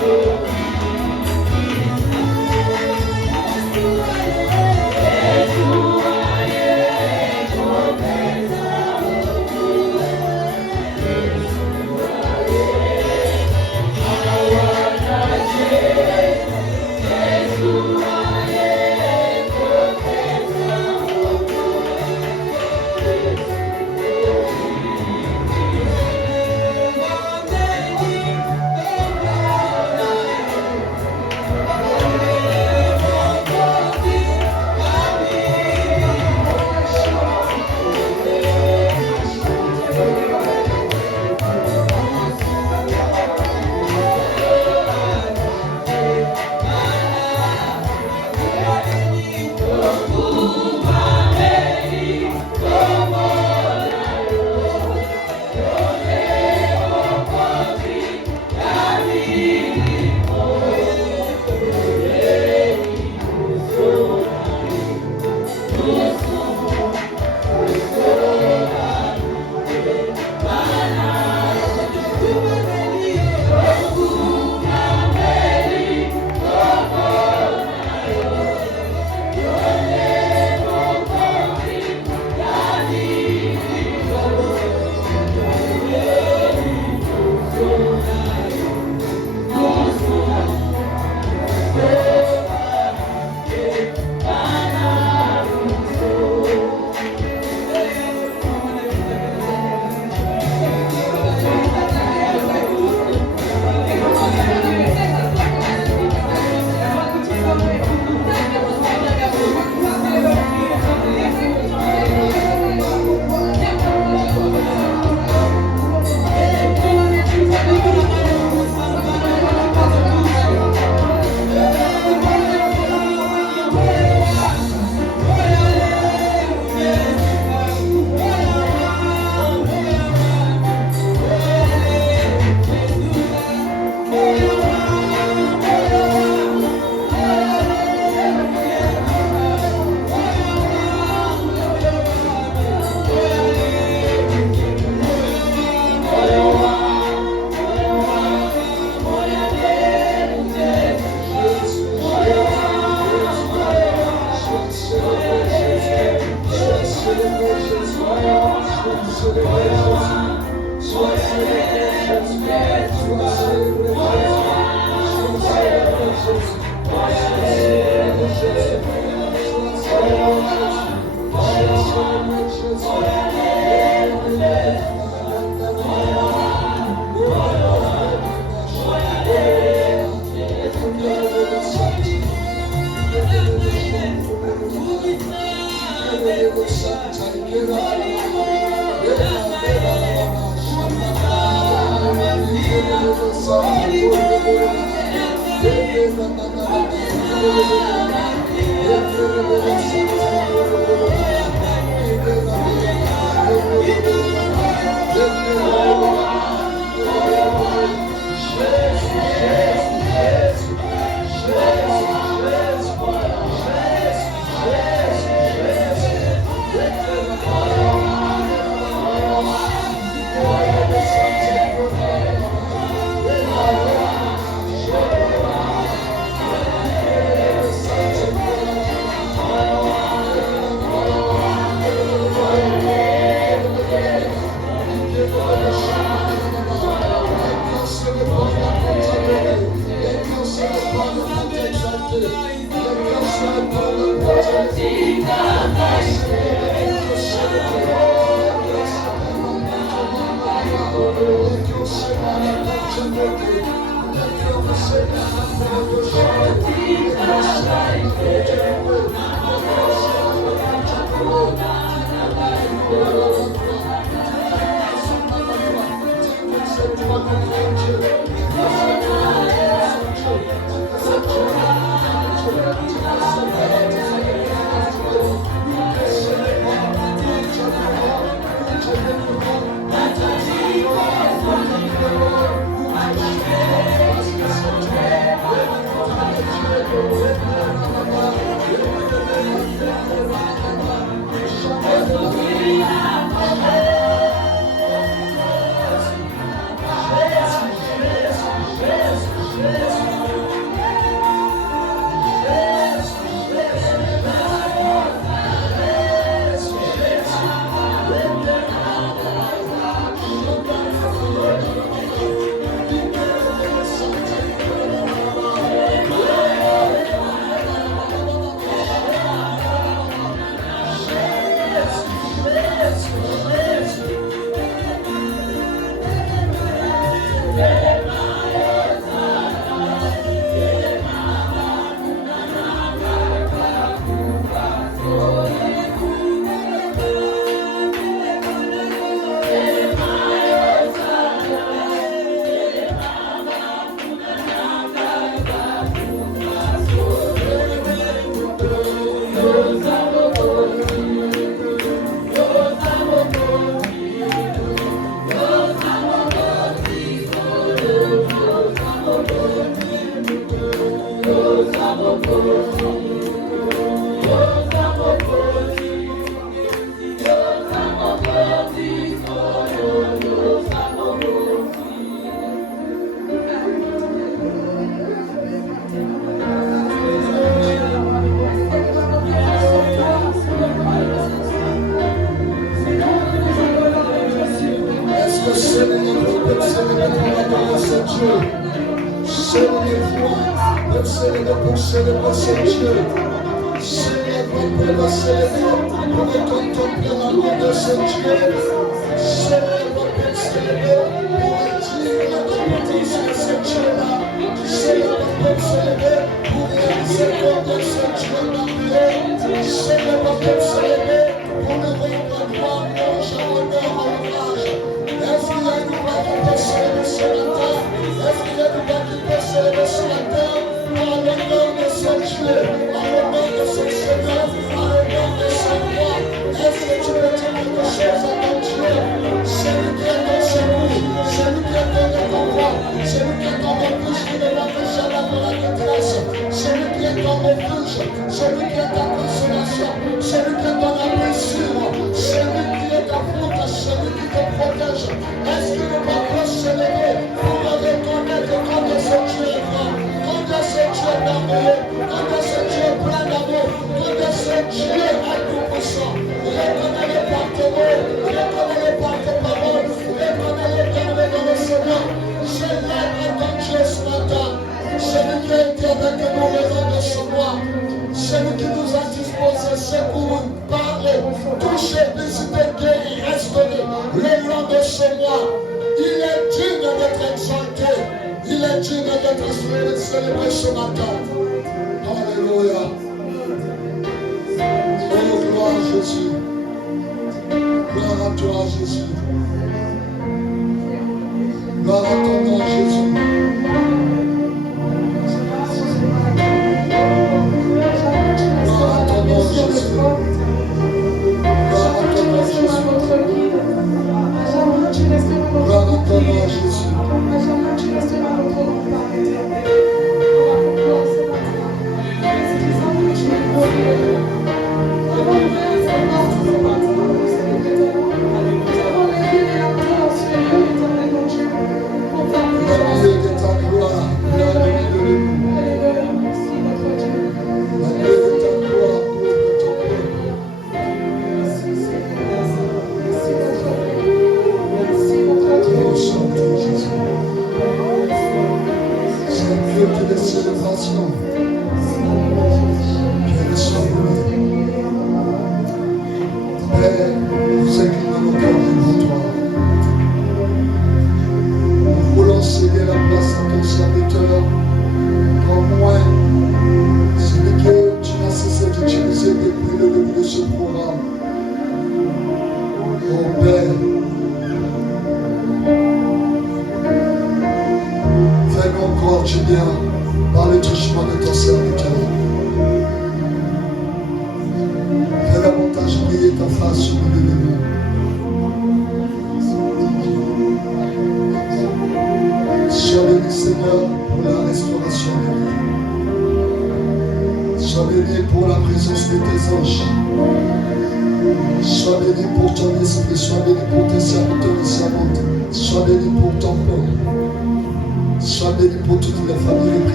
Yes.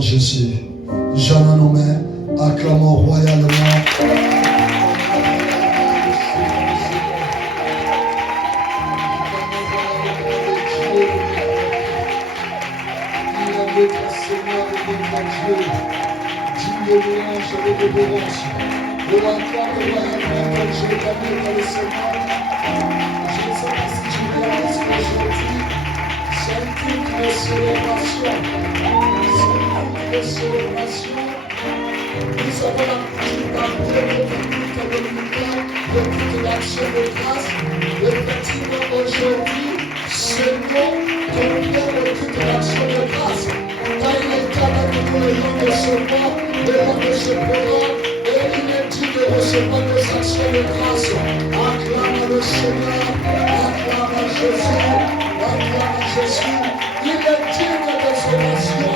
Jésus, j'en ai nommé, acclamons royalement. Seigneur et notre Dieu, digne de louange et de révérence, de l'acclamer royalement comme je l'ai gagné dans le Seigneur. Je ne sais pas si tu réalises qu'aujourd'hui, c'est un culte de célébration. De célébration, nous avons la coutume d'appeler notre culte dominical le culte d'action de grâce. Effectivement, aujourd'hui, c'est nous qui avons le culte d'action de grâce. Car il est avec nous le nom de ce mois, le nom de ce programme, et il est dit de recevoir des actions de grâce. Acclame le Seigneur. Jésus, acclame Jésus. Il est digne de son nation.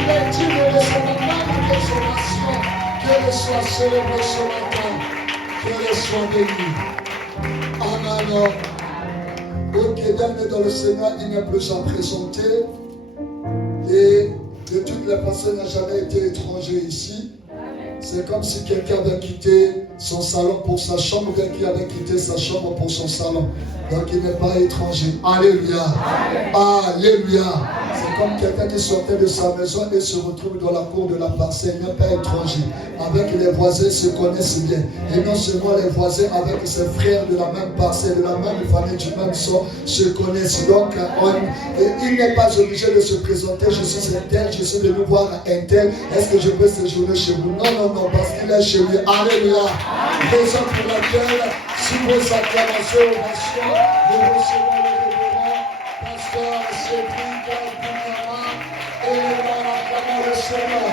Il est digne de son amour, de son nation. Qu'elle soit célébrée ce matin. Qu'elle soit bénie. Amen. Ok, bienvenue dans le Seigneur, il n'est plus à présenter. Et de toutes les personnes n'a jamais été étranger ici. C'est comme si quelqu'un avait quitté son salon pour sa chambre, ou bien qui avait quitté sa chambre pour son salon. Donc il n'est pas étranger. Alléluia. Alléluia. C'est comme quelqu'un qui sortait de sa maison et se retrouve dans la cour de la parcelle. Il n'est pas étranger. Avec les voisins, ils se connaissent bien. Et non seulement les voisins, avec ses frères de la même parcelle, de la même famille, du même sang, se connaissent. Donc il n'est pas obligé de se présenter. Je suis un tel, je suis venu voir un tel. Est-ce que je peux séjourner chez vous? Non, non, non, parce qu'il est chez lui. Alléluia. Raison pour laquelle, si vos acclamations au nation, nous recevons le révérend pasteur Cédric Bougnama et nous acclamons le Seigneur.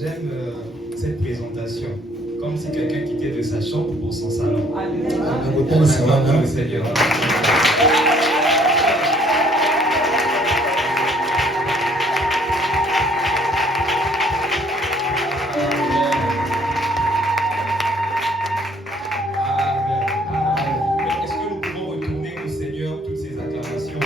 J'aime cette présentation, comme si quelqu'un quittait de sa chambre pour son salon. On acclame le Seigneur. Est-ce que nous pouvons retourner au Seigneur toutes ces acclamations?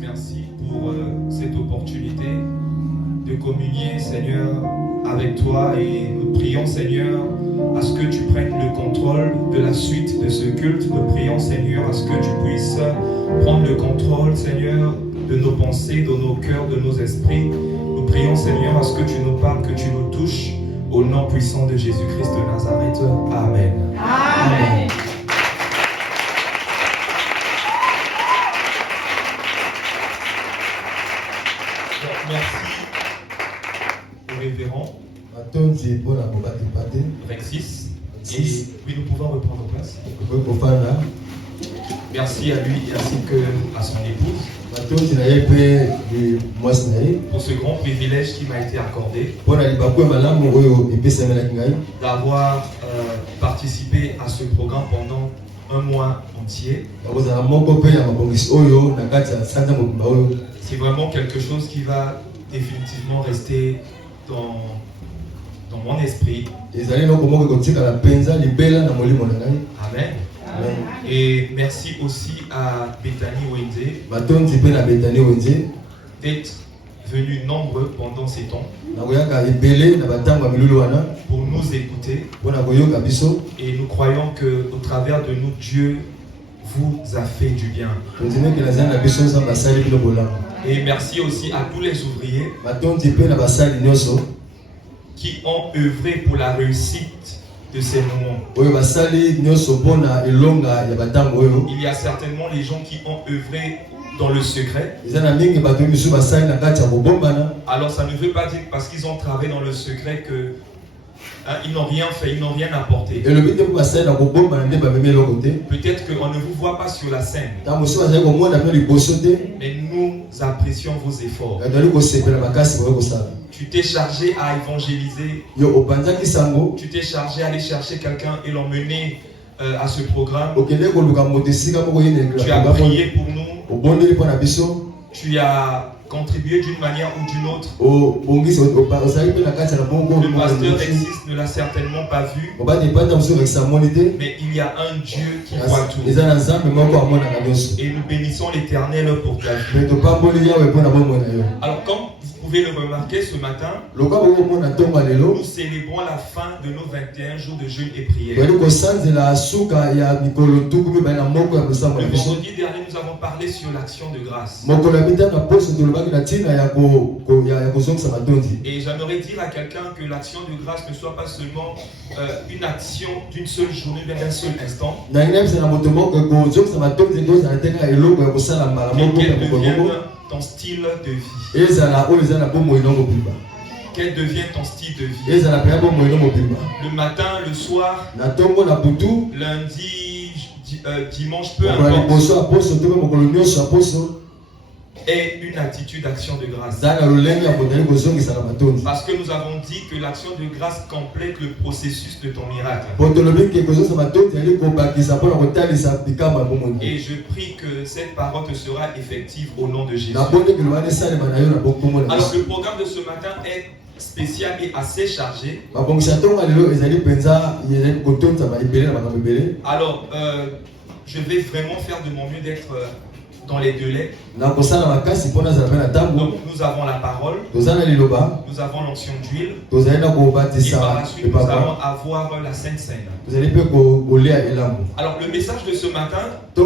Merci pour cette opportunité de communier, Seigneur, avec toi, et nous prions, Seigneur, à ce que tu prennes le contrôle de la suite de ce culte. Nous prions, Seigneur, à ce que tu puisses prendre le contrôle, Seigneur, de nos pensées, de nos cœurs, de nos esprits. Nous prions, Seigneur, à ce que tu nous parles, que tu nous touches, au nom puissant de Jésus-Christ de Nazareth. Amen. Amen. Merci au révérend. 26. Et oui, nous pouvons reprendre place. Merci à lui ainsi qu'à son épouse pour ce grand privilège qui m'a été accordé d'avoir participé à ce programme pendant un mois entier. C'est vraiment quelque chose qui va définitivement rester dans mon esprit. Amen. Et merci aussi à Bethany Wenze d'être venus nombreux pendant ces temps pour nous écouter. Et nous croyons qu'au travers de nous, Dieu vous a fait du bien. Et merci aussi à tous les ouvriers qui ont œuvré pour la réussite de ces moments. Il y a certainement les gens qui ont œuvré dans le secret. Alors ça ne veut pas dire parce qu'ils ont travaillé dans le secret que ils n'ont rien fait, ils n'ont rien apporté. Peut-être qu'on ne vous voit pas sur la scène, mais nous apprécions vos efforts. Tu t'es chargé à évangéliser. Tu t'es chargé à aller chercher quelqu'un et l'emmener à ce programme. Tu as prié pour nous. Tu as contribué d'une manière ou d'une autre. Le pasteur existe ne l'a certainement pas vu, mais il y a un Dieu qui voit tout. Et nous bénissons l'Éternel pour ta vie. Alors comme vous pouvez le remarquer ce matin, nous célébrons la fin de nos 21 jours de jeûne et prière. Le vendredi dernier, nous avons parlé sur l'action de grâce. Et j'aimerais dire à quelqu'un que l'action de grâce ne soit pas seulement une action d'une seule journée, d'un seul instant. Mais qu'elle devienne ton style de vie. Qu'elle devienne ton style de vie. Le matin, le soir, lundi, dimanche, peu importe. Et une attitude d'action de grâce. Parce que nous avons dit que l'action de grâce complète le processus de ton miracle. Et je prie que cette parole te sera effective au nom de Jésus. Alors le programme de ce matin est spécial et assez chargé. Alors je vais vraiment faire de mon mieux d'être dans les délais. Donc nous avons la parole, nous avons l'onction d'huile, et par la suite nous allons avoir la Sainte Seine. Alors le message de ce matin, je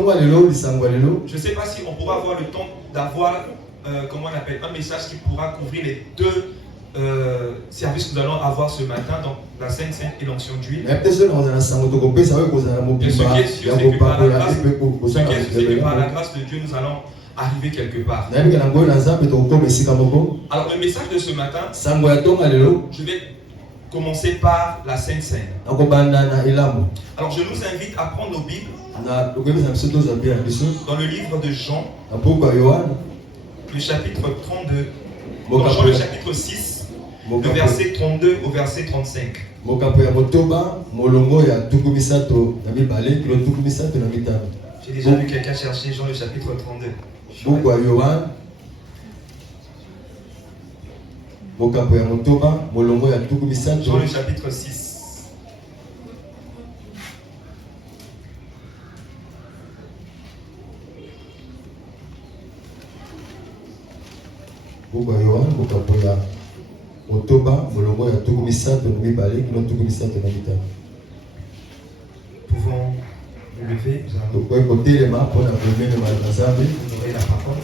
ne sais pas si on pourra avoir le temps d'avoir comment on appelle, un message qui pourra couvrir les deux services que nous allons avoir ce matin, donc la Sainte Seine et l'onction d'huile. Ce qui est sûr, c'est que par la grâce de Dieu, nous allons arriver quelque part. Alors le message de ce matin, je vais commencer par la Sainte Seine. Alors je nous invite à prendre nos Bibles dans le livre de Jean, le chapitre 32, Jean le chapitre 6, le verset 32 au verset 35. J'ai déjà vu quelqu'un chercher Jean le chapitre 32. Jean le chapitre 6. Pouvons nous lever, nous allons honorer la parole.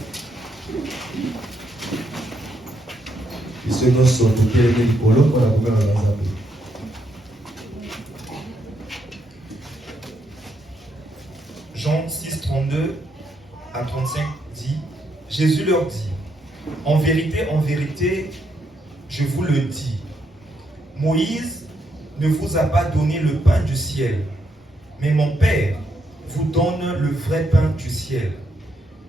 Jean 6, 32 à 35 dit, Jésus leur dit, en vérité, je vous le dis, Moïse ne vous a pas donné le pain du ciel, mais mon Père vous donne le vrai pain du ciel.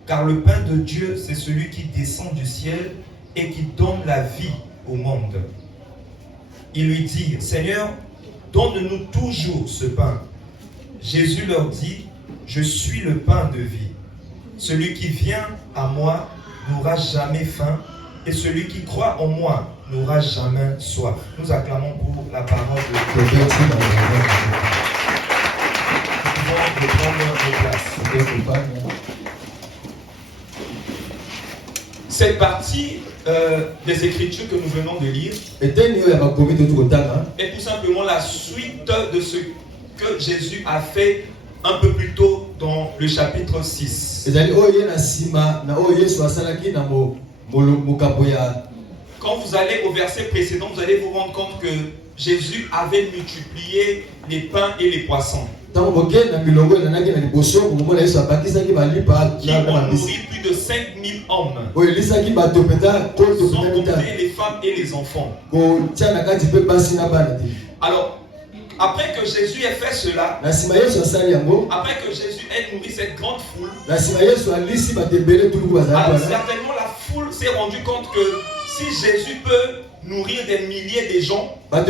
Car le pain de Dieu, c'est celui qui descend du ciel et qui donne la vie au monde. Ils lui dirent, Seigneur, donne-nous toujours ce pain. Jésus leur dit, je suis le pain de vie. Celui qui vient à moi n'aura jamais faim, et celui qui croit en moi n'aura jamais soif. Nous acclamons pour la parole de Dieu. Nous pouvons prendre nos places. Cette partie des Écritures que nous venons de lire est tout simplement la suite de ce que Jésus a fait un peu plus tôt dans le chapitre 6. Quand vous allez au verset précédent, vous allez vous rendre compte que Jésus avait multiplié les pains et les poissons. Qui ont nourri plus de 5000 hommes, sans compter les femmes et les enfants. Alors, après que Jésus ait fait cela, après que Jésus ait nourri cette grande foule, alors certainement la foule s'est rendue compte que si Jésus peut nourrir des milliers de gens, alors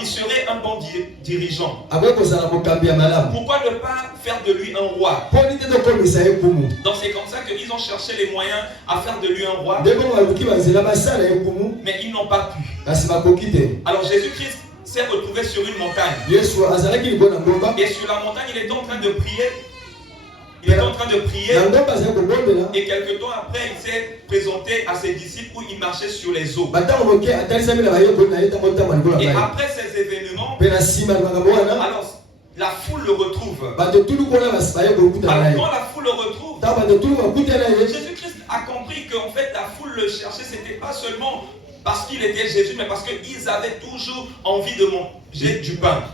il serait un bon dirigeant. Pourquoi ne pas faire de lui un roi? Donc c'est comme ça qu'ils ont cherché les moyens à faire de lui un roi, mais ils n'ont pas pu. Alors Jésus-Christ s'est retrouvé sur une montagne, et sur la montagne il était en train de prier. Il était en train de prier. Et quelque temps après, il s'est présenté à ses disciples où il marchait sur les eaux. Et après ces événements, alors la foule le retrouve. Alors quand la foule le retrouve, Jésus-Christ a compris qu'en fait la foule le cherchait, c'était pas seulement parce qu'il était Jésus, mais parce qu'ils avaient toujours envie de manger du pain.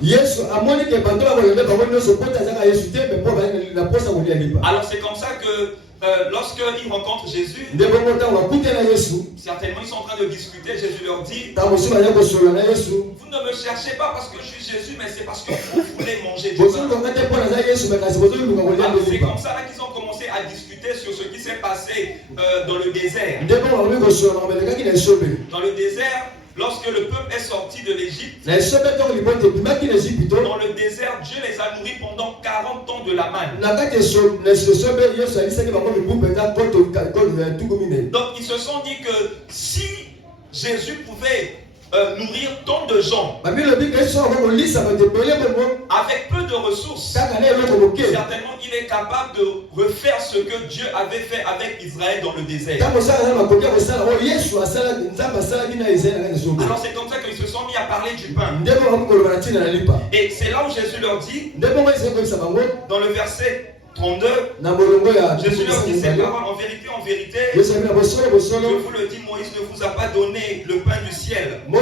Alors c'est comme ça que lorsqu'ils rencontrent Jésus, certainement ils sont en train de discuter. Jésus leur dit, vous ne me cherchez pas parce que je suis Jésus, mais c'est parce que vous voulez manger du pain. Alors c'est comme ça là qu'ils ont commencé à discuter sur ce qui s'est passé dans le désert. Dans le désert, lorsque le peuple est sorti de l'Égypte, dans le désert, Dieu les a nourris pendant 40 ans de la manne. Donc ils se sont dit que si Jésus pouvait nourrir tant de gens avec peu de ressources, certainement il est capable de refaire ce que Dieu avait fait avec Israël dans le désert. Alors c'est comme ça qu'ils se sont mis à parler du pain. Et c'est là où Jésus leur dit, dans le verset 32, Jésus leur dit ces paroles, en vérité, je vous le dis, Moïse ne vous a pas donné le pain du ciel, mais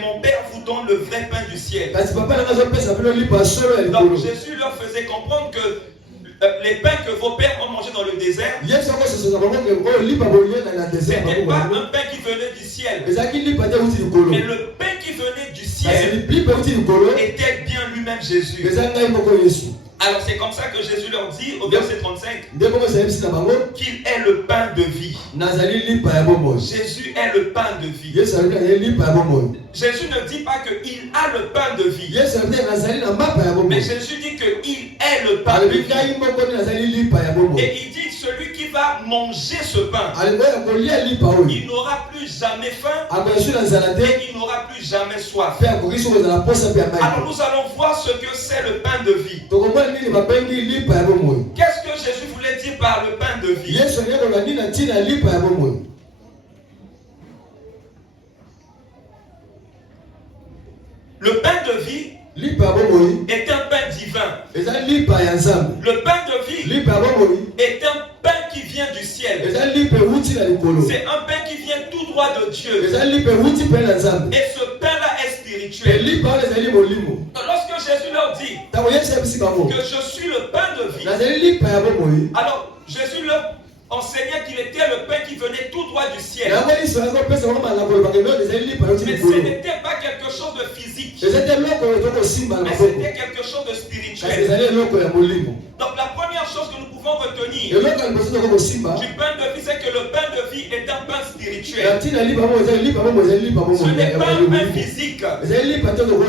mon Père vous donne le vrai pain du ciel. Donc Jésus leur faisait comprendre que les pains que vos pères ont mangés dans le désert, ce n'était pas un pain qui venait du ciel, mais le pain qui venait du ciel était bien lui-même Jésus. Alors c'est comme ça que Jésus leur dit au verset 35 qu'il est le pain de vie. Jésus est le pain de vie. Jésus ne dit pas qu'il a le pain de vie, mais Jésus dit qu'il est le pain de vie. Et il dit celui qui va manger ce pain, il n'aura plus jamais faim et il n'aura plus jamais soif. Alors nous allons voir ce que c'est le pain de vie. Qu'est-ce que Jésus voulait dire par le pain de vie? Le pain de vie est un pain divin. Le pain de vie est un pain qui vient du ciel. C'est un pain qui vient tout droit de Dieu. Et ce pain-là est spirituel. Lorsque Jésus leur dit que je suis le pain de vie, alors Jésus leur enseignait qu'il était le pain qui venait tout droit du ciel. Mais ce n'était pas quelque chose de physique, mais c'était quelque chose de spirituel. Donc la première chose que nous pouvons retenir du pain de vie, c'est que le pain de vie est un pain spirituel. Ce n'est pas un pain physique, mais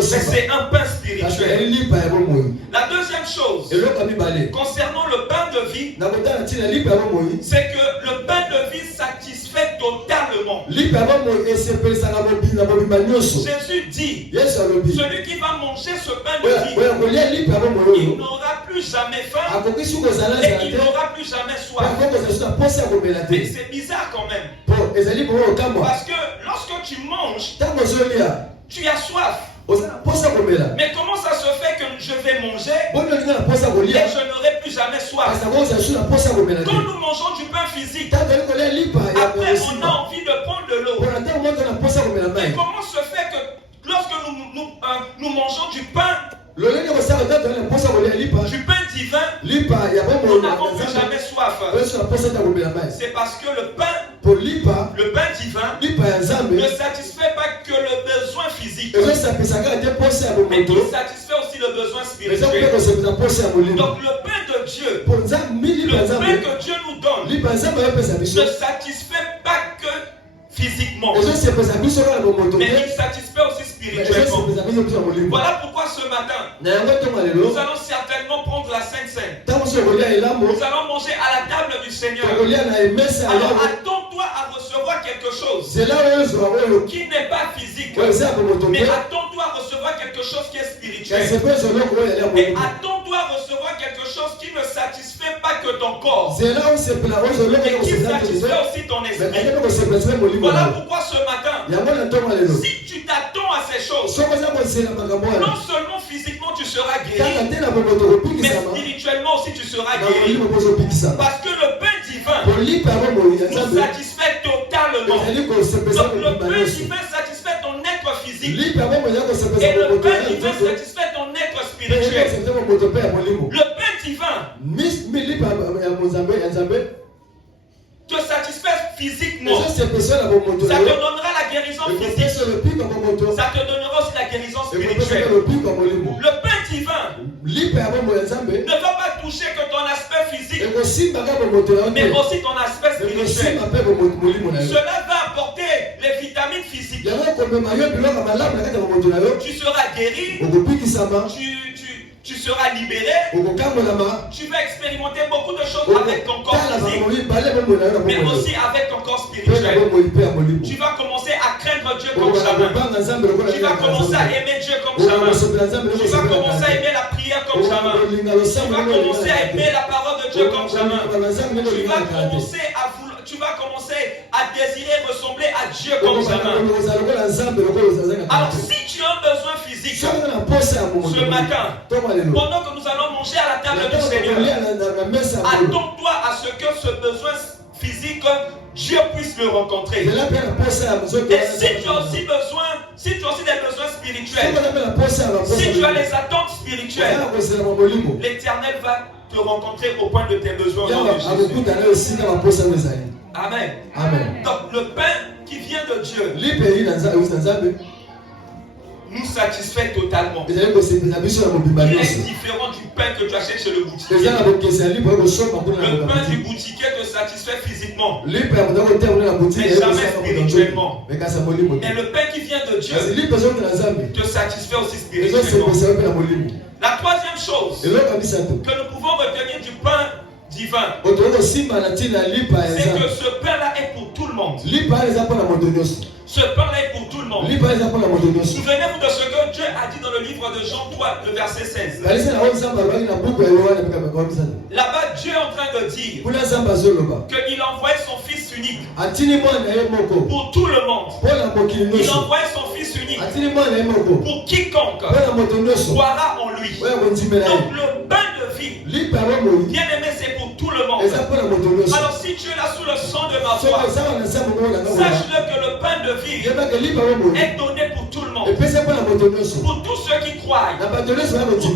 c'est un pain spirituel. La deuxième chose concernant le pain de vie, c'est que le pain de vie satisfait totalement. Jésus dit, celui qui va manger ce pain de vie, il n'aura plus jamais faim et il n'aura plus jamais soif. Mais c'est bizarre quand même, parce que lorsque tu manges, tu as soif. Mais comment ça se fait que je vais manger et je n'aurai plus jamais soif? Quand nous mangeons du pain physique, après on a envie de prendre de l'eau. Mais comment se fait que lorsque nous mangeons du pain divin, nous n'avons plus jamais soif? C'est parce que le pain divin ne satisfait pas que le besoin physique, mais il satisfait aussi le besoin spirituel. Donc le pain de Dieu, le pain que Dieu nous donne, ne satisfait pas que physiquement, mais il satisfait aussi spirituellement. Voilà pourquoi ce matin, nous allons certainement prendre la Sainte Seine. Nous allons manger à la table du Seigneur. Alors attends-toi à recevoir quelque chose qui n'est pas physique, mais attends-toi à recevoir quelque chose qui est spirituel. Et attends-toi à recevoir quelque chose qui qui ne satisfait pas que ton corps, c'est là où c'est pour la rose le et que qui c'est ça satisfait aussi ton mais esprit. quand on se place au limbo Voilà pourquoi ce matin, il y a moi l'entend le si tu t'attends à ces choses, soko za ko c'est la makambo non seulement physiquement tu seras kaka guéri, te na bomoto ko mais pikisa ma spirituellement aussi tu seras na guéri. limbo ko so pikisa Parce que le pain divin polipa ba mo ya nous nzambe satisfait totalement. ezali ko se pesa Donc ko le pain lipa divin satisfait ton être physique. lipa ba mo ya ko se pesa Et ko le bomoto pain divin satisfait ton être spirituel. c'est ko bomoto pe ya molimo Le pain divin mi lipa ya mozambe ya nzambe te satisfait physiquement. ça c'est pesa na bomoto Ça te donnera la guérison et physique. pesa le pico bomoto Ça te donnera aussi la guérison et pesa spirituelle. le pico molimo Le pain divin lipa ya bomo ya nzambe ne va pas toucher que ton aspect physique, et ko simba ka bomoto ya mais te aussi ton aspect et ko spirituel. simba pe bomoto molimo na yo Cela va apporter les vitamines physiques. yango komema yo biloko malamu na kati ya bomoto na yo Tu seras guéri, okopikisama tu seras libéré, okokamolama tu vas expérimenter beaucoup de choses avec ton corps okotala physique, makambo mibale bomoi na yo na mais bomoi aussi avec ton corps mpe na spirituel. bomoi mpe ya molimo Tu vas commencer à craindre Dieu comme jamais. okobanga nzambe lokola Tu vas commencer à aimer Dieu comme jamais. okosopela nzambe Tu vas commencer à aimer la prière comme jamais. okolinga Tu losambo vas commencer à aimer la parole de Dieu comme jamais. Tu vas commencer à désirer ressembler à Dieu comme jamais. Alors si tu as un besoin physique, ce matin, pendant que nous allons manger à la table du Seigneur, attends-toi à ce que ce besoin physique, Dieu puisse le rencontrer. Et si tu as aussi besoin, si tu as aussi des besoins spirituels, si tu as les attentes spirituelles, l'Éternel va te rencontrer au point de tes besoins au nom de Jésus. Amen. Amen. Donc le pain qui vient de Dieu nous satisfait totalement. Il est différent du pain que tu achètes chez le boutiquier. Le pain du boutiquier te satisfait physiquement, mais jamais spirituellement. Et le pain qui vient de Dieu te satisfait aussi spirituellement. La troisième chose que nous pouvons retenir du pain divin, c'est que ce pain-là est pour tout le monde. Ce pain-là est pour tout le monde. Souvenez-vous de ce que Dieu a dit dans le livre de Jean 3, le verset 16. Là-bas, Dieu est en train de dire qu'il envoyait son Fils unique pour tout le monde. Il envoyait son Fils unique pour quiconque croira en lui. Donc le pain de vie, bien aimé, c'est pour tout le monde. Alors si tu es là sous le sang de ma foi, sache-le que le pain de vie est donné pour tout le monde. Pour tous ceux qui croient. Pour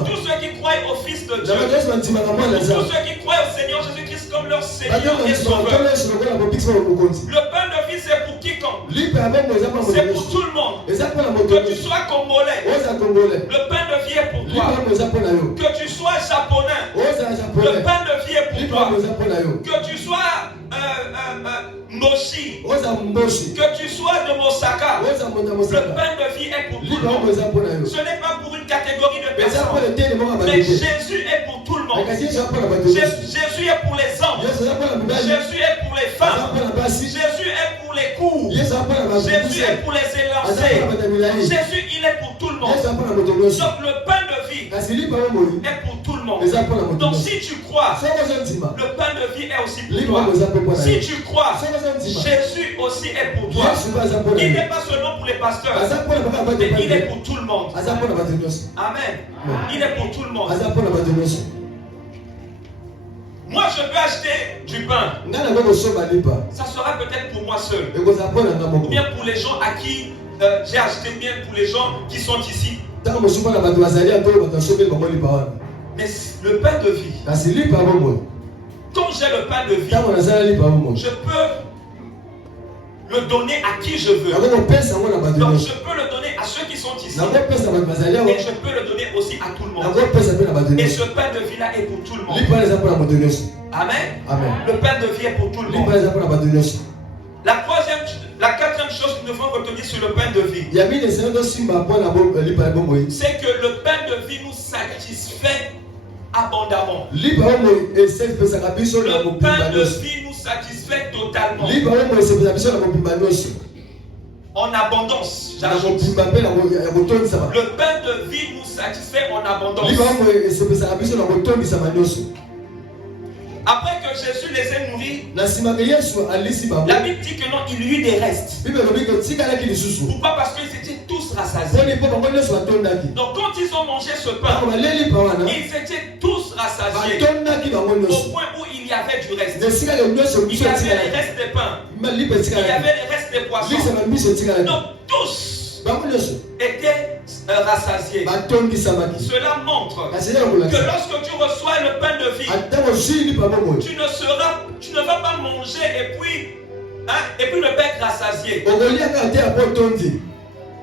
tous ceux qui croient au Fils de Dieu. Pour tous ceux qui croient au Seigneur Jésus-Christ comme leur Seigneur et Sauveur. Le pain de vie, c'est pour quiconque. C'est pour tout le monde. Que tu sois congolais, le pain de vie est pour toi. Que tu sois japonais, le pain de vie est pour toi. Que tu sois Moshi, que tu sois de Mosaka, le pain de vie est pour tout le monde. Ce n'est pas pour une catégorie de personnes, mais Jésus est pour tout le monde. Jésus est pour les hommes, Jésus est pour les femmes, Jésus est pour les cours, Jésus est pour les élancés, Jésus il est pour tout le monde. Donc le pain de vie est pour tout le monde. Donc si tu crois, le pain de vie est aussi pour toi. Si tu crois, Jésus aussi est pour toi. Il n'est pas seulement pour les pasteurs, mais il est pour tout le monde. Amen. Il est pour tout le monde. Moi je peux acheter du pain. Ça sera peut-être pour moi seul. Ou bien pour les gens à qui j'ai acheté, ou bien pour les gens qui sont ici. Mais le pain de vie, quand j'ai le pain de vie, je peux le donner à qui je veux. Donc je peux le donner à ceux qui sont ici. Et je peux le donner aussi à tout le monde. Et ce pain de vie là est pour tout le monde. Amen. Le pain de vie est pour tout le monde. La quatrième chose que nous devons retenir sur le pain de vie, c'est que le pain de vie nous satisfait abondamment. Le pain de vie nous satisfait totalement. En abondance, j'ajoute. Le pain de vie nous satisfait en abondance. que Jésus les ait nourris, Na sima ke Yesu alisi bango. la Bible dit que non, il y eut des restes. Bible lobi ke tikalaki lisusu. Pourquoi? Parce qu'ils étaient tous rassasiés. Poni po bango nyonso batondaki. Donc quand ils ont mangé ce pain, Bango baleli pa wana. ils étaient tous rassasiés. Batondaki bango Au nyonso. point où il y avait du reste. Nesika ke nyonso Il biso y avait les tikalaki. restes des pains. Malipa Il y tikalaki. avait les restes des Lisa poissons. na biso tikalaki. Donc tous Bango nyonso étaient rassasiés. batondisamaki. Cela montre Kasi ya que kolakisa. lorsque tu reçois le pain de vie, Ata kozwili pa bango. tu ne vas pas manger et puis ne pas être rassasié. Okolia ka te apo tondi.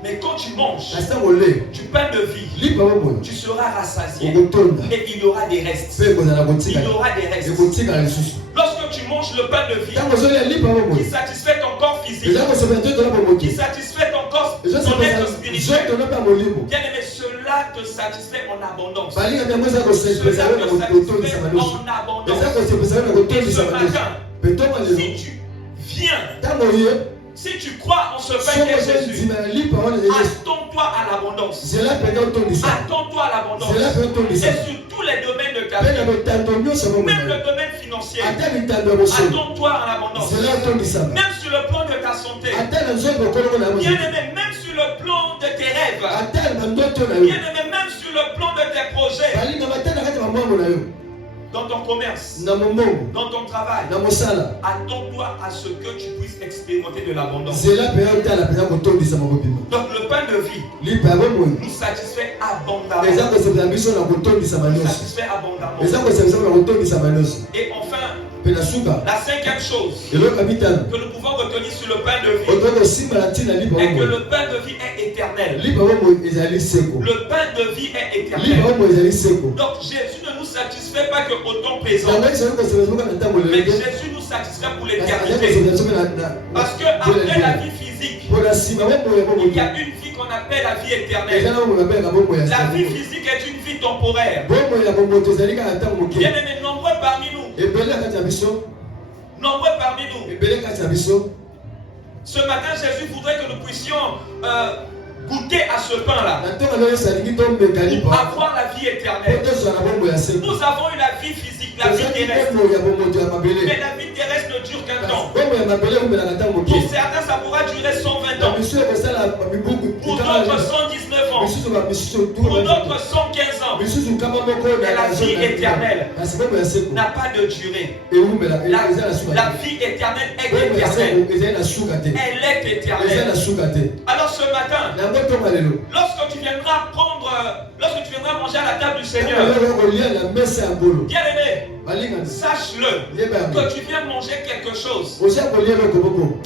Mais quand tu manges Kasi ngole. du pain de vie, Lipa bango. tu seras rassasié. Okotonda. Et il y aura des restes. Pe kozala Il kotika. y aura des restes. Ekotika lisusu. Lorsque tu manges le pain de vie, Tango zolia lipa bango. qui satisfait ton corps physique, Eza kosepela nzoto na bango. qui satisfait ton corps, Eza ton être kosepela spirituel, nzoto na pa molimo. bien aimé, cela te satisfait en abondance. Balinga byango eza kosepela Cela na te kotondisa satisfait maloso. en Eza abondance. kosepela na Et kotondisa ce maloso. matin, Petoma si lelo. tu viens, Tango ye. si tu crois en ce pain Soko qu'est zo Jésus, ndima lipa wana Yesu. attends-toi à l'abondance. Zela peka otondisa. Attends-toi à l'abondance. Zela peka Et otondisa. sur tous les domaines de ta Pena vie, mitando nyonso bango. même le domaine financier, Ata mitando ya bosolo. attends-toi à l'abondance. Zela otondisa. Même sur le plan de ta santé, Ata na nzoto okolo na bien mo. aimé, même sur le plan de tes rêves, Ata na ndoto na yo. bien aimé, même sur le plan de tes projets, Balinga matana kati mambo na yo. dans ton commerce, Na momongo. dans ton travail, Na mosala. attends-toi à ce que tu puisses expérimenter de l'abondance. Zela peka otala peka kotondisa mabobima. Donc le pain de vie Lipa bango. nous satisfait abondamment. Eza kosepela biso na kotondisa Nous maloso. satisfait abondamment. Eza kosepela biso na kotondisa maloso. Et enfin, Pe na suka. la cinquième chose Eloko mitano. que nous pouvons retenir sur le pain de vie Otoka kosimba na ntina lipa est que bango. le pain de vie est éternel. Lipa bango ezali seko. Le pain de vie est Lipa éternel. bango ezali seko. Donc Jésus ne nous satisfait pas que au temps présent, Tango ezali kosepela biso na ntango mais lelo. Jésus nous satisfait pour Azali l'éternité. kosepela biso na Parce que après la vie physique, Pour la sima bango ya bango. il y a une vie qu'on appelle la vie Eza éternelle. na bango babela bango ya La vie seko. physique est une vie temporaire. Bongo ya bango tozali kaka ntango moke. Bien aimé, nombreux parmi nous, Ebele kati ya biso. nombreux parmi nous, Ebele kati ya biso. ce matin Jésus voudrait que nous puissions goûter à ce pain-là, Na ntongo lelo esalingi tomeka pour lipa. avoir la vie Po éternelle. tozwa na bongo ya seko. Nous avons eu la vie physique, la vie Tozali terrestre, bongo ya bomoto ya mabele. mais la vie terrestre ne dure qu'un temps. Bongo ya mabele omelaka ntango Pour moke. certains, ça pourra durer 120 Na ans. misu ekosala mibuku. Pour d'autres, 119 ans. Misusu ba misusu Pour d'autres, 115 ans. misusu kama moko Mais la vie éternelle kasi bongo ya seko. n'a pas de durée. Eumela La, eza na suka la te. vie éternelle est Bongo ya éternelle. seko ezali na suka te. Elle est Eza éternelle. na suka te. Alors ce matin, Nango tonga lelo. lorsque tu viendras lorsque tu viendras manger à la table du Seigneur, Seigneur. Kolia na mesa ya ngolo. bien aimé, Balinga. sache-le Yeba. que tu viens manger quelque chose Osia kolia loko boko.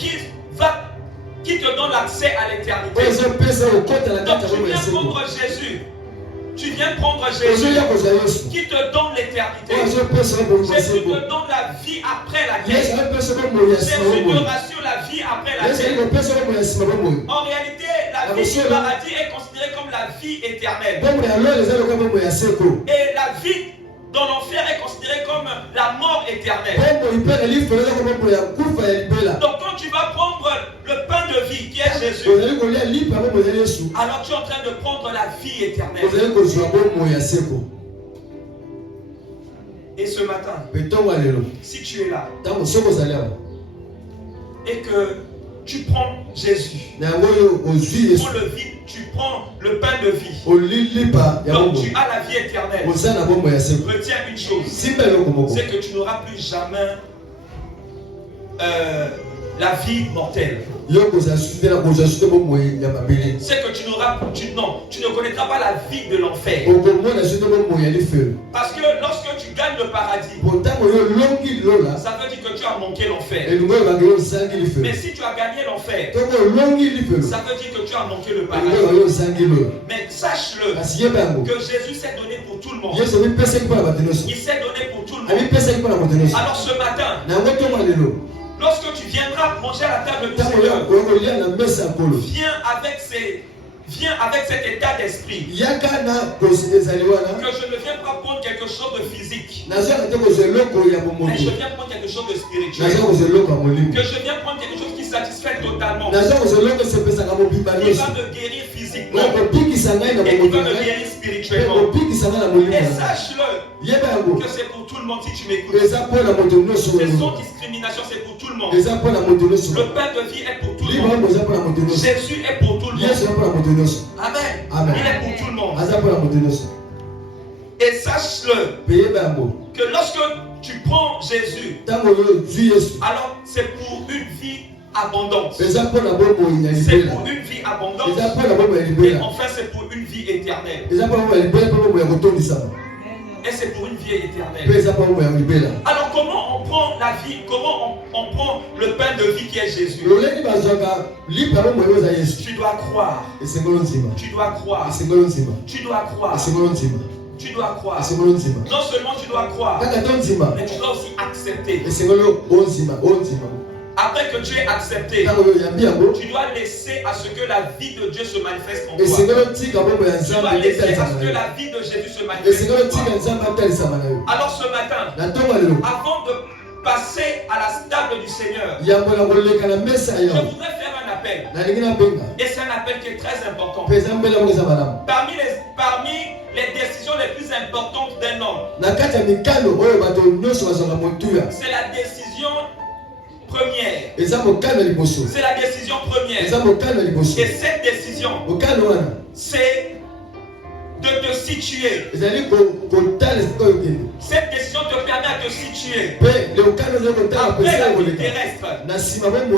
qui te donne l'accès à l'éternité. Ozo pesa okota na Donc kata tu bongo ya viens seko. prendre Jésus. Tu viens prendre Ozo Jésus ya kozala Yesu. qui te donne l'éternité. Ozo pesa bongo ya Jésus seko. te donne la vie après la Yesu guerre. apesa bongo ya sima Jésus te bongo. rassure la vie après la Yesu guerre. apesa bongo ya sima bongo. En réalité, la vie du paradis est considérée comme la vie éternelle. Bongo ya lolo eza lokola bongo ya seko. Et la vie dans l'enfer est considérée comme la mort éternelle. Bongo ipela lifelo eza lokola bongo ya kufa ya libela. Donc quand tu vas prendre le pain de vie qui est Jésus, Ozali kolia lipa bongo ya Yesu. alors tu es en train de prendre la vie éternelle. Ozali kozwa bongo ya seko. Et ce matin, Betongo lelo. si tu es là Tango soko ozali awa. et que tu prends Jésus, Na yango oyo ozwi Yesu. tu prends le pain de vie, Oli lipa ya donc bongo. tu as la vie éternelle. Oza na bongo ya seko. Retiens une chose, Simba eloko moko. c'est que tu n'auras plus jamais la vie mortelle. Yo kozala suite na kozala suite bongo ya mabele. C'est que tu ne connaîtras pas la vie de l'enfer. Okomona suite bongo ya lifelo. Parce que lorsque tu gagnes le paradis, Potango yo longi lola. ça veut dire que tu as manqué l'enfer. Elungo yo yo zangi lifelo. Mais si tu as gagné l'enfer, Toko longi lifelo. ça veut dire que tu as manqué le Elungo paradis. yo zangi lola. Mais sache-le Kasi yeba yango. que Jésus s'est donné pour tout le monde. Yesu mi pesa ki pona batenoso. Il s'est donné pour tout le Ami monde. pesa ki pona batenoso. Alors ce matin, Na ngo tonga lelo. lorsque tu viendras manger à la table du Tango Seigneur, yo kolia na mesa kolo. viens avec cet état d'esprit. Yaka na kozali wana. Que je ne viens pas prendre quelque chose de physique, Nazo ka toko zeloko ya mais bomoto. je viens prendre quelque chose de spirituel. Nazo ko zeloko molimo. Que je viens prendre quelque chose qui satisfait totalement. Nazo ko zeloko sepesa ka mobimba Qui nyonso. va me guérir physiquement. Na ko piki et qui va me guérir spirituellement. Et sache-le que c'est pour tout le monde si tu m'écoutes. C'est sans discrimination, c'est pour tout le monde. Le pain de vie est pour tout le monde. Jésus est pour tout le monde. Amen. Il est pour tout le monde. Et sache-le que lorsque tu prends Jésus, alors c'est pour une vie abondante. C'est pour une vie abondante. Et enfin c'est pour une vie éternelle. Et c'est pour une vie éternelle. Alors comment on prend la vie, comment on prend le pain de vie qui est Jésus? Tu dois croire. Tu dois croire. Tu dois croire. Tu dois croire. Non seulement tu dois croire, mais tu dois aussi accepter. Après que tu aies accepté, tu dois laisser à ce que la vie de Dieu se manifeste en toi. Tu dois laisser à ce que la vie de Jésus se manifeste en toi. Alors ce matin, avant de passer à la table du Seigneur, je voudrais faire un appel. Et c'est un appel qui est très important. Parmi les décisions les plus importantes d'un homme, c'est la décision première. C'est la décision première. Et cette décision, c'est de te situer. Cette décision te permet de te situer après la vie terrestre où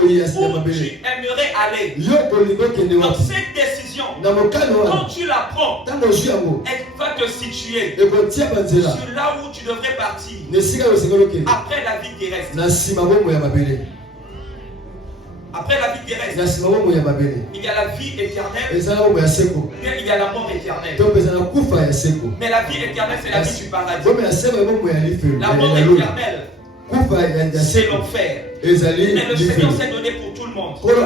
tu aimerais aller. Donc cette décision, quand tu la prends, elle va te situer sur là où tu devrais partir après la vie terrestre. Après la vie terrestre, il y a la vie éternelle, bien il y a la mort éternelle. Mais la vie éternelle, c'est la vie du paradis. La mort éternelle, c'est l'enfer. Mais le Seigneur s'est donné pour tout le monde. Pour que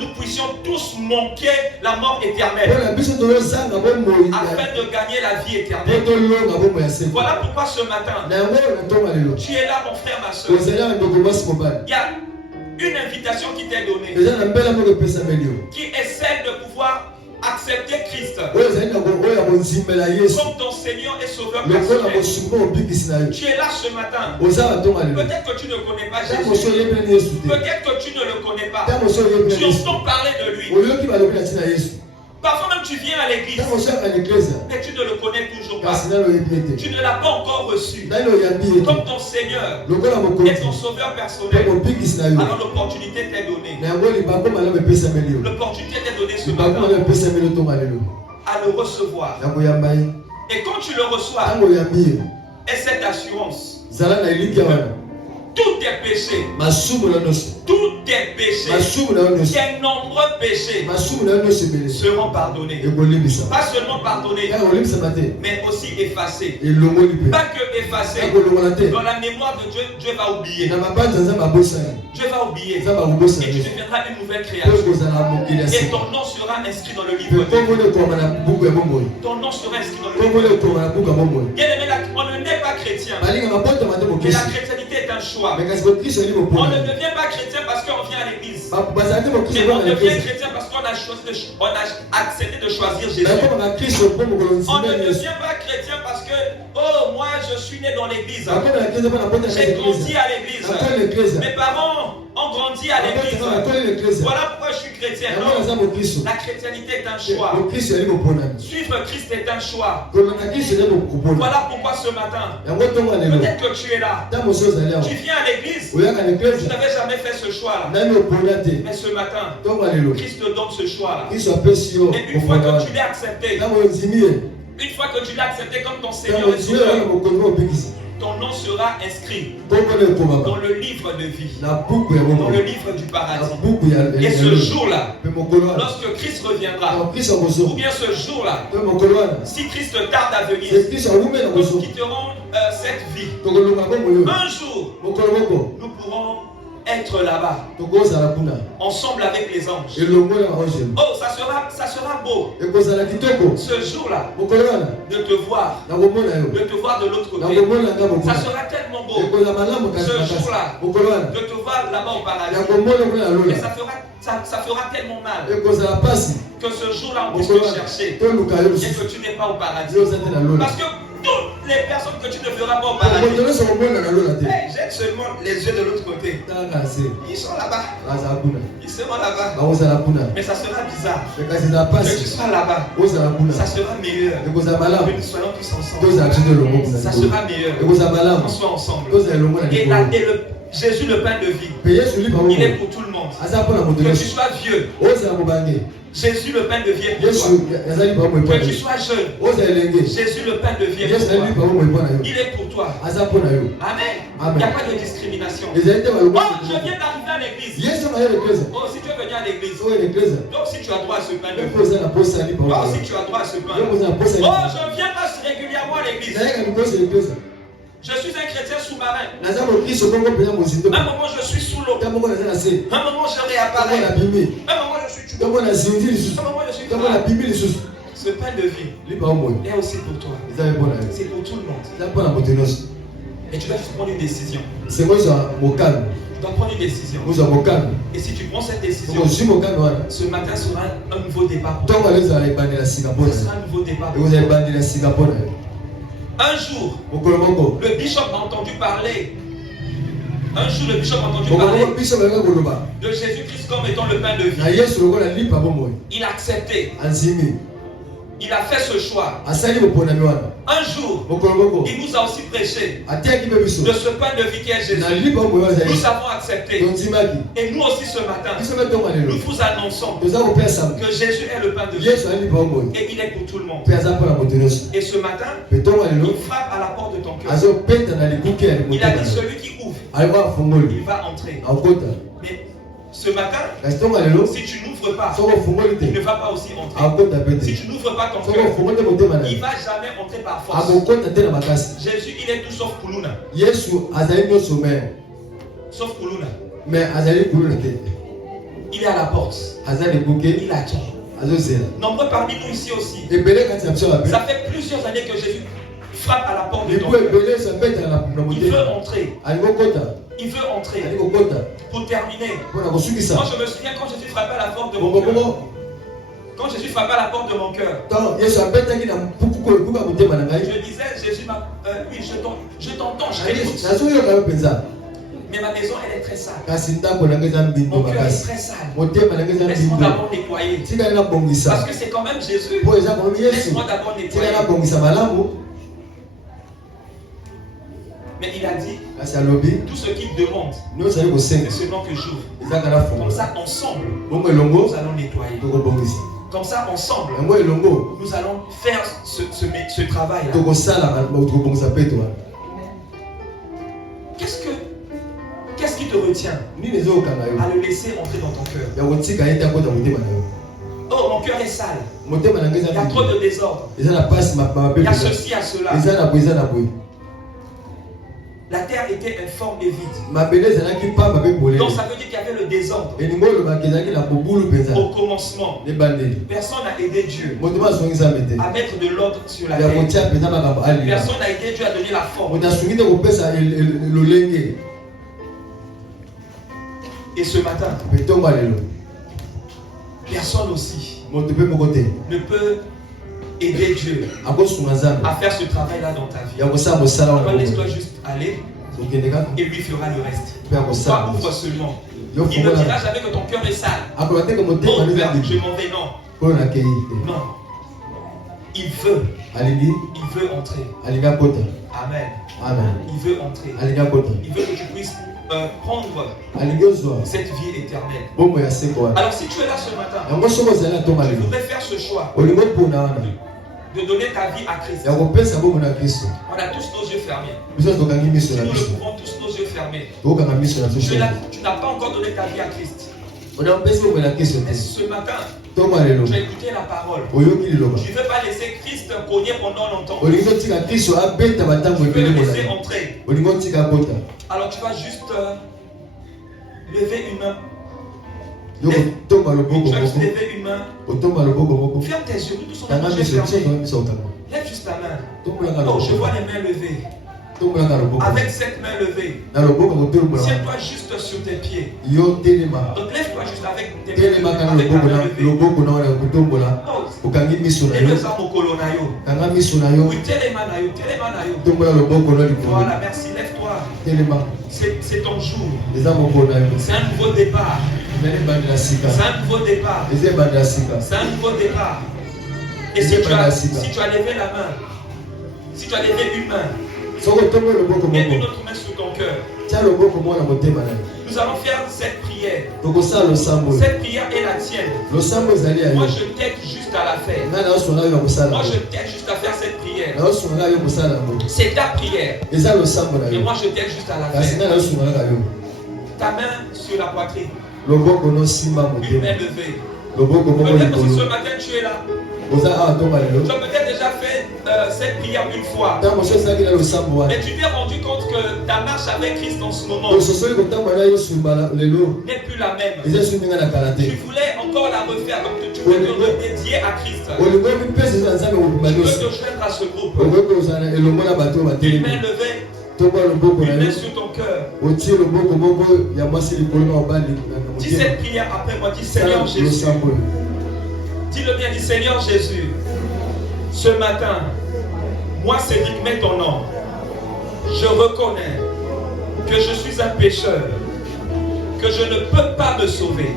nous puissions tous manquer la mort éternelle afin de gagner la vie éternelle. Voilà pourquoi ce matin, tu es là mon frère, ma soeur. Il y a une invitation qui t'est donnée, qui est celle de pouvoir accepter Christ comme ton Seigneur et Sauveur personnel. Tu es là ce matin. Peut-être que tu ne connais pas Jésus. Peut-être que tu ne le connais pas. Tu entends parler de lui. Parfois même tu viens à l'église, mais tu ne le connais toujours pas. Tu ne l'as pas encore reçu comme ton Seigneur et ton Sauveur personnel. Alors l'opportunité t'est donnée. L'opportunité t'est donnée ce matin à le recevoir. Et quand tu le reçois, et cette assurance, tous tes péchés, tous tes péchés, tes nombreux péchés seront pardonnés. Pas seulement pardonnés, mais aussi effacés. Pas que effacés. Dans la mémoire de Dieu, Dieu va oublier. Dieu va oublier. Et tu deviendras une nouvelle créature. Et ton nom sera inscrit dans le livre de vie. Ton nom sera inscrit dans le livre de vie. Bien aimé, on ne naît pas chrétien. Mais la chrétienté est un choix. On ne devient pas chrétien parce qu'on vient à l'église. Mais on devient chrétien parce qu'on a accepté de choisir Jésus. On ne devient pas chrétien parce que, oh, moi je suis né dans l'église. J'ai grandi à l'église. Mes parents ont grandi à l'église. Voilà pourquoi je suis chrétien. Non, la chrétienté est un choix. Suivre Christ est un choix. Voilà pourquoi ce matin, peut-être que tu es là. Tu viens à l'église. Tu n'avais jamais fait ce choix-là. Mais ce matin, Christ te donne ce choix-là. Et une fois que tu l'as accepté, comme ton Seigneur et Sauveur, ton nom sera inscrit dans le livre de vie, dans le livre du paradis. Et ce jour-là, lorsque Christ reviendra, ou bien ce jour-là, si Christ tarde à venir, nous quitterons cette vie. Un jour, nous pourrons être là-bas, ensemble avec les anges. Oh, ça sera beau ce jour-là de te voir de l'autre côté. Ça sera tellement beau ce jour-là de te voir là-bas au paradis. Mais ça fera tellement mal que ce jour-là on puisse te chercher et que tu n'es pas au paradis. Parce que toutes les personnes que tu ne feras pas au paradis, jette seulement les yeux de l'autre côté. Ils sont là-bas. Ils seront là-bas. Mais ça sera bizarre que tu sois là-bas. Ça sera meilleur que nous soyons tous ensemble. Ça sera meilleur qu'on soit ensemble. Et Jésus, le pain de vie, il est pour tout le monde. Que tu sois vieux, Jésus, le pain de vie est pour toi. Que tu sois jeune, Jésus, le pain de vie est pour toi. Il est pour toi. Amen. Il n'y a pas de discrimination. Oh, je viens d'arriver à l'église. Oh, si tu es venu à l'église, donc si tu as droit à ce pain de vie. Oh, si tu as droit à ce pain. Oh, je viens pas régulièrement à l'église. Je suis un chrétien sous-marin. Un moment, je suis sous l'eau. Un moment, je réapparais. Un moment, je suis tout. Un moment, je suis grave. Ce pain de vie est aussi pour toi. C'est pour tout le monde. Et tu dois juste prendre une décision. Tu dois prendre une décision. Et si tu prends cette décision, ce matin sera un nouveau départ pour toi. Ce sera un nouveau départ pour toi. Un jour, le bishop a entendu parler. Un jour, le bishop a entendu parler de Jésus-Christ comme étant le pain de vie. Il a accepté. Il a fait ce choix. Un jour, il nous a aussi prêché de ce pain de vie qui est Jésus. Nous avons accepté. Et nous aussi ce matin, nous vous annonçons que Jésus est le pain de vie. Et il est pour tout le monde. Et ce matin, il frappe à la porte de ton cœur. Il a dit celui qui ouvre, il va entrer. Mais ce matin, si tu n'ouvres pas, il ne va pas aussi entrer. Si tu n'ouvres pas ton cœur, il ne va jamais entrer par force. Jésus, il est tout sauf Kuluna. Sauf Kuluna. Il est à la porte. Il attend. Nombreux parmi nous ici aussi. Ça fait plusieurs années que Jésus frappe à la porte de ton cœur. Il veut entrer. Il veut entrer. Pour terminer, moi je me souviens quand Jésus frappait à la porte de mon cœur. Quand Jésus frappait à la porte de mon cœur, je disais, Jésus, oui, je t'entends, je t'écoute. Mais ma maison, elle est très sale. Mon cœur est très sale. Laisse-moi d'abord nettoyer. Parce que c'est quand même Jésus. Laisse-moi d'abord nettoyer. Mais il a dit, tout ce qu'il demande, c'est seulement que j'ouvre. Comme ça, ensemble, nous allons nettoyer. Comme ça, ensemble, nous allons faire ce travail-là. Qu'est-ce qui te retient à le laisser entrer dans ton cœur? Oh, mon cœur est sale. Il y a trop de désordre. Il y a ceci, il y a cela. La terre était informe et vide. Donc ça veut dire qu'il y avait le désordre. Au commencement, personne n'a aidé Dieu à mettre de l'ordre sur la terre. Personne n'a aidé Dieu à donner la forme. Et ce matin, personne aussi ne peut aider Dieu à faire ce travail-là dans ta vie. Laisse-toi juste aller et lui fera le reste. Toi, ouvre seulement. Il ne dira jamais que ton cœur est sale. Oh, je m'en vais, non. Non. Il veut entrer. Amen. Il veut entrer. Il veut que tu puisses prendre cette vie éternelle. Alors si tu es là ce matin, je voudrais faire ce choix de donner ta vie à Christ. On a tous nos yeux fermés. Si nous le pouvons tous nos yeux fermés. Tu es là, tu n'as pas encore donné ta vie à Christ. Mais ce matin, tu as écouté la parole. Tu ne veux pas laisser Christ cogner pendant longtemps. Tu veux le laisser entrer. Alors tu vas juste lever une main. Yo tomba le Tu boko vas juste boko. lever une main. Otomba le boko boko. Ferme tes yeux, nous sommes en Tanga train de miso fermer. miso otama. Lève juste ta main. Tombola na Oh, le je boko. vois les mains levées. Tombola na le boko. Avec cette main levée, Na le boko otombola. tiens-toi juste sur tes pieds. Yo telema. Donc lève-toi juste avec tes mains Telema levées, kana avec le ta boko main na levée. le boko na wana kutombola. Oh, Okangi miso na et yo. le sang au colon na yo. Tanga miso na yo. Oui, téléma na yo, téléma na yo. Tombola le boko na likolo. Voilà, merci, lève-toi. Telema. C'est ton jour. Eza moko na yo. C'est un nouveau départ. Mene bandela sika. C'est un nouveau départ. Eza bandela sika. C'est un nouveau départ. Et si tu as levé la main, si tu as levé une main, Soko tombola le boko mets une boko. autre main sur ton cœur. Tia le boko mwana motema na yo. Nous allons faire cette prière. Tokosala losambo. Cette prière est la tienne. Losambo ezali ya yo. Moi, je t'aide juste à la faire. Nga na osonga yo na kosala. Moi, je t'aide juste à faire cette prière. Na osonga yo kosala yango. C'est ta prière. Eza losambo na Et yo. moi, je t'aide juste à la Kasi nga faire. na osonga yo. Ta main sur la poitrine. Loboko no simba Une motema. main levée. Loboko moko Peut-être aussi ce likolo. matin, tu es là. Oza awa tomba Tu lelo. as peut-être déjà fait cette prière une fois. Ntango mosusu esalaki na losambo wana. Mais tu t'es rendu compte que ta marche avec Christ en ce moment Lososo oyo kotambola na yo sumba lelo. n'est plus la même. Eza esu ndenge na kala Tu te. voulais encore la refaire, donc tu veux te redédier à Christ. Olingo mipesa eza na nzambe kobima Tu veux nyonso. te joindre à ce groupe. Okoki kozala na elongo na bato oyo Une main batelemi. levée, Tomba loboko na une main yo. sur ton cœur. Otie loboko moko ya mwasi likolo na mobali na Dis motema. cette prière après moi. Dis Seigneur Sala Jésus. losambo. Dis-le bien, dis Seigneur Jésus. Ce matin, moi Cédric, mets ton nom. Je reconnais que je suis un pécheur, que je ne peux pas me sauver.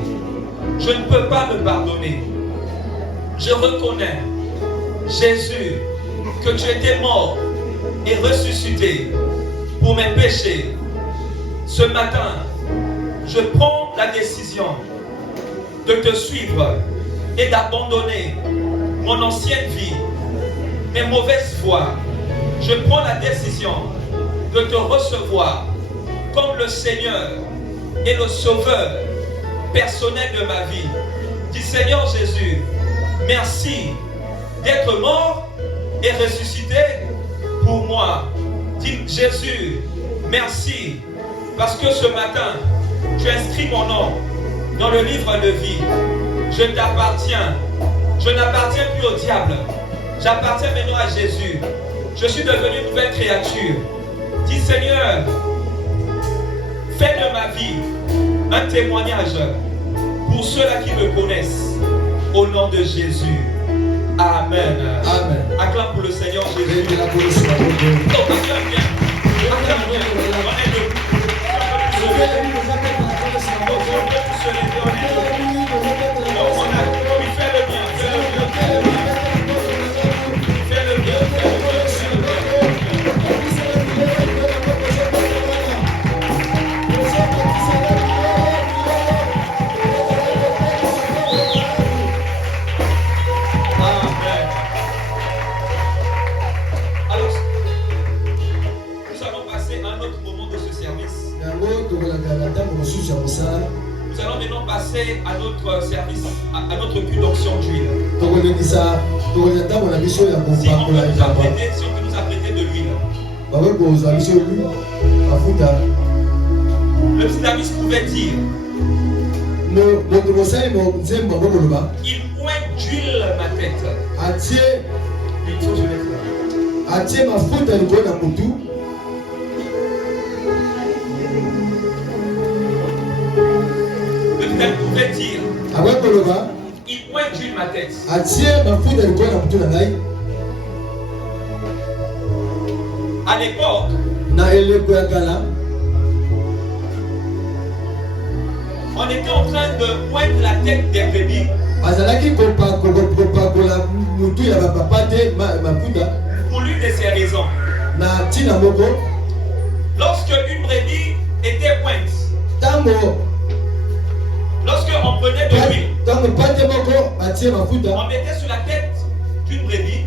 Je ne peux pas me pardonner. Je reconnais, Jésus, que tu étais mort et ressuscité pour mes péchés. Ce matin, je prends la décision de te suivre et d'abandonner mon ancienne vie, mes mauvaises voies. Je prends la décision de te recevoir comme le Seigneur et le Sauveur personnel de ma vie. Dis Seigneur Jésus, merci d'être mort et ressuscité pour moi. Dis Jésus, merci parce que ce matin, tu inscris mon nom dans le livre de vie. Je t'appartiens. Je n'appartiens plus au diable. J'appartiens maintenant à Jésus. Je suis devenu une nouvelle créature. Dis Seigneur, fais de ma vie un témoignage pour ceux-là qui me connaissent. Au nom de Jésus. Amen. Amen. Acclame pour le Seigneur Jésus. Rende la gloire sur la bonne Dieu. Oh, acclame bien. Acclame bien. On est debout. Nous allons maintenant passer à notre service, à notre culte d'onction d'huile. Si on peut nous apprêter de l'huile. Le petit David pouvait dire, il oint d'huile ma tête. Il faut se mettre là. Le petit David pouvait dire, il oint d'huile ma tête. À l'époque, on était en train de oindre la tête des brebis pour l'une de ces raisons. Lorsque une brebis était ointe, lorsqu'on prenait de l'huile, on mettait sur la tête d'une brebis,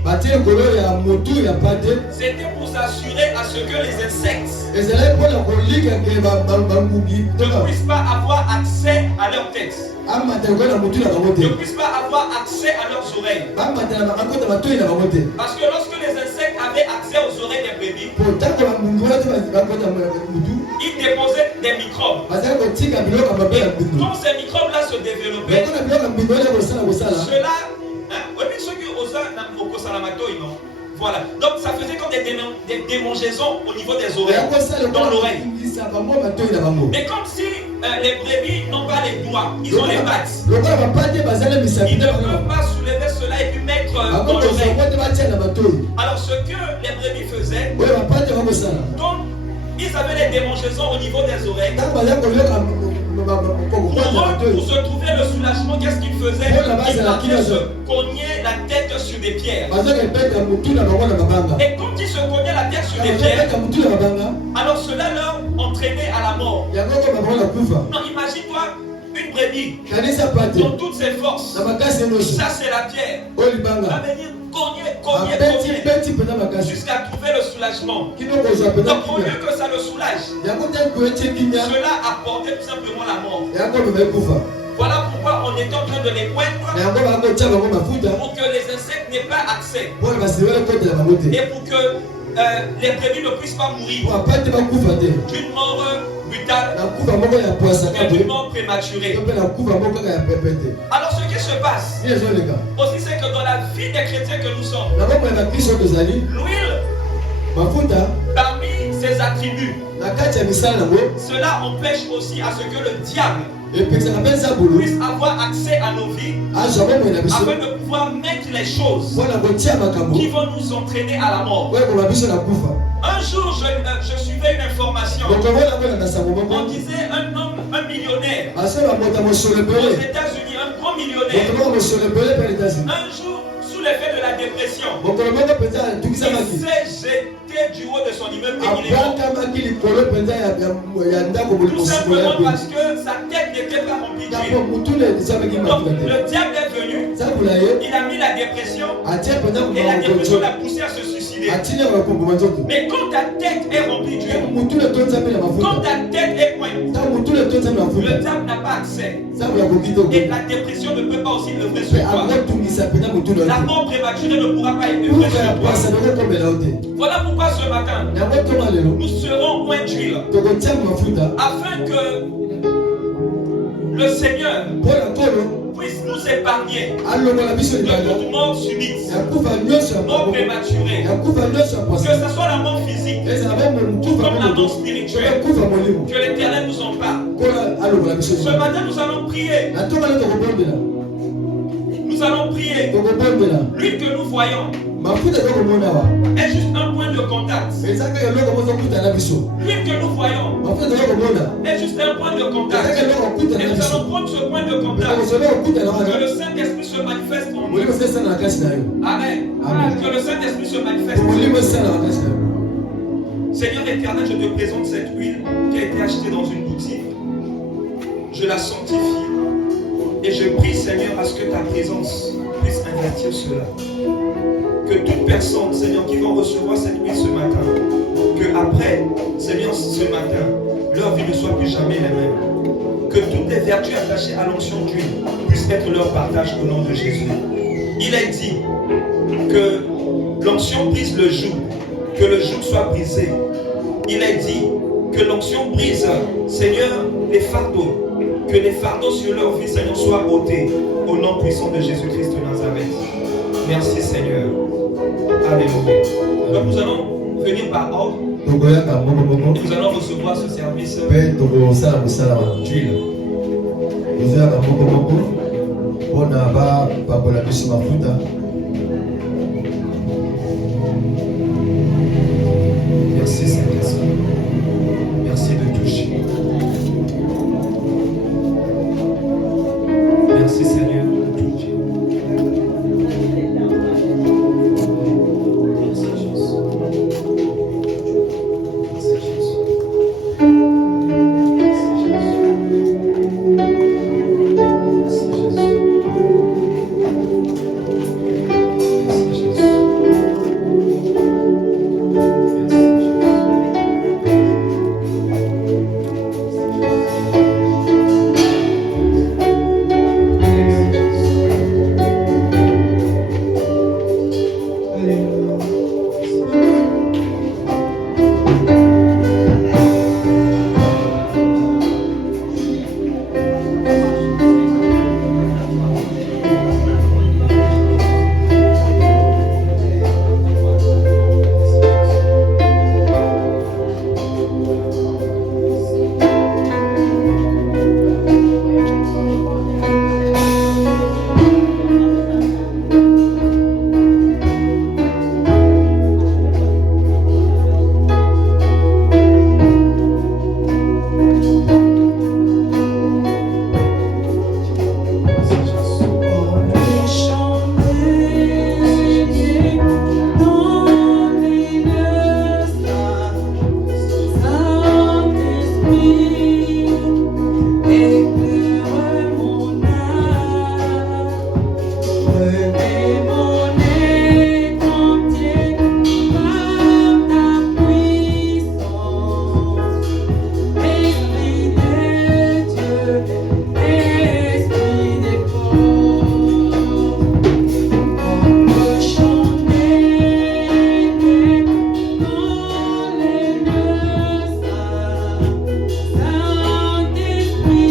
c'était pour s'assurer à ce que les insectes ne puissent pas avoir accès à leur tête, ne puissent pas avoir accès à leurs oreilles. Parce que lorsque les insectes avaient accès aux oreilles des brebis, ils déposaient des microbes. bazali kotika biloko mabe ya mbindo Quand ces microbes-là se développaient, lokona biloko ya mbindo oyo kosala cela, ceux qui osent au Kosalamato, non? Voilà. Donc ça faisait comme des démangeaisons au niveau des oreilles, dans l'oreille. Mais comme si les brebis n'ont pas les doigts, ils ont les pattes. Ils ne peuvent pas soulever cela et puis mettre dans l'oreille. Alors ce que les brebis faisaient, donc ils avaient les démangeaisons au niveau des oreilles. Pour se trouver le soulagement, qu'est-ce qu'ils faisaient? Ils partaient se cogner la tête sur des pierres. Et quand ils se cognaient la tête sur des pierres, alors cela leur entraînait à la mort. Non, imagine-toi une brebis dans toutes ses forces. Ça c'est la pierre. Va venir cogner jusqu'à trouver le soulagement. Donc au lieu que ça le soulage, cela apportait tout simplement la mort. Voilà pourquoi on est en train de les poindre pour que les insectes n'aient pas accès et pour que les brebis ne puissent pas mourir d'une mort brutale et d'une mort prématurée. Alors ce qui se passe aussi, c'est que dans la vie des chrétiens que nous sommes, l'huile, parmi ses attributs, cela empêche aussi à ce que le diable puisse avoir accès à nos vies afin de pouvoir mettre les choses qui vont nous entraîner à la mort. Un jour, je suivais une information. On disait un millionnaire aux États-Unis, un grand millionnaire, un jour, sous l'effet de la dépression, il s'est jeté du haut de son immeuble et il est mort. Tout simplement parce que sa tête n'était pas remplie d'huile. Donc le diable est venu, il a mis la dépression et la dépression l'a poussé à se suicider. Mais quand ta tête est remplie d'huile, quand ta tête est pointe, le diable n'a pas accès. Et la dépression ne peut pas aussi œuvrer sur toi. La mort prématurée ne pourra pas œuvrer sur toi. Voilà pourquoi ce matin, nous serons moins d'huile afin que le Seigneur puisse nous épargner de toute mort subite, mort prématurée, que ce soit la mort physique comme la mort spirituelle, que l'Éternel nous en parle. Ce matin, nous allons prier. Nous allons prier. L'huile que nous voyons est juste un point de contact. L'huile que nous voyons est juste un point de contact. Et nous allons prendre ce point de contact. Que le Saint-Esprit se manifeste en nous. Amen. Que le Saint-Esprit se manifeste en nous. Seigneur éternel, je te présente cette huile qui a été achetée dans une boutique. Je la sanctifie. Et je prie, Seigneur, à ce que ta présence puisse investir cela. Que toute personne, Seigneur, qui va recevoir cette huile ce matin, que après, Seigneur, ce matin, leur vie ne soit plus jamais la même. Que toutes les vertus attachées à l'onction d'huile puissent être leur partage au nom de Jésus. Il est dit que l'onction brise le joug, que le joug soit brisé. Il est dit que l'onction brise, Seigneur, les fardeaux. Que les fardeaux sur leur vie, Seigneur, soient ôtés au nom puissant de Jésus-Christ de Nazareth. Merci, Seigneur. Alléluia. Donc nous allons venir par ordre. Nous allons recevoir ce service d'huile. Merci, Saint-Esprit. Merci de toucher. Merci Seigneur de tout Dieu. Merci Jésus. Merci Jésus. Merci Jésus. Merci Jésus. Merci Jésus. Alléluia.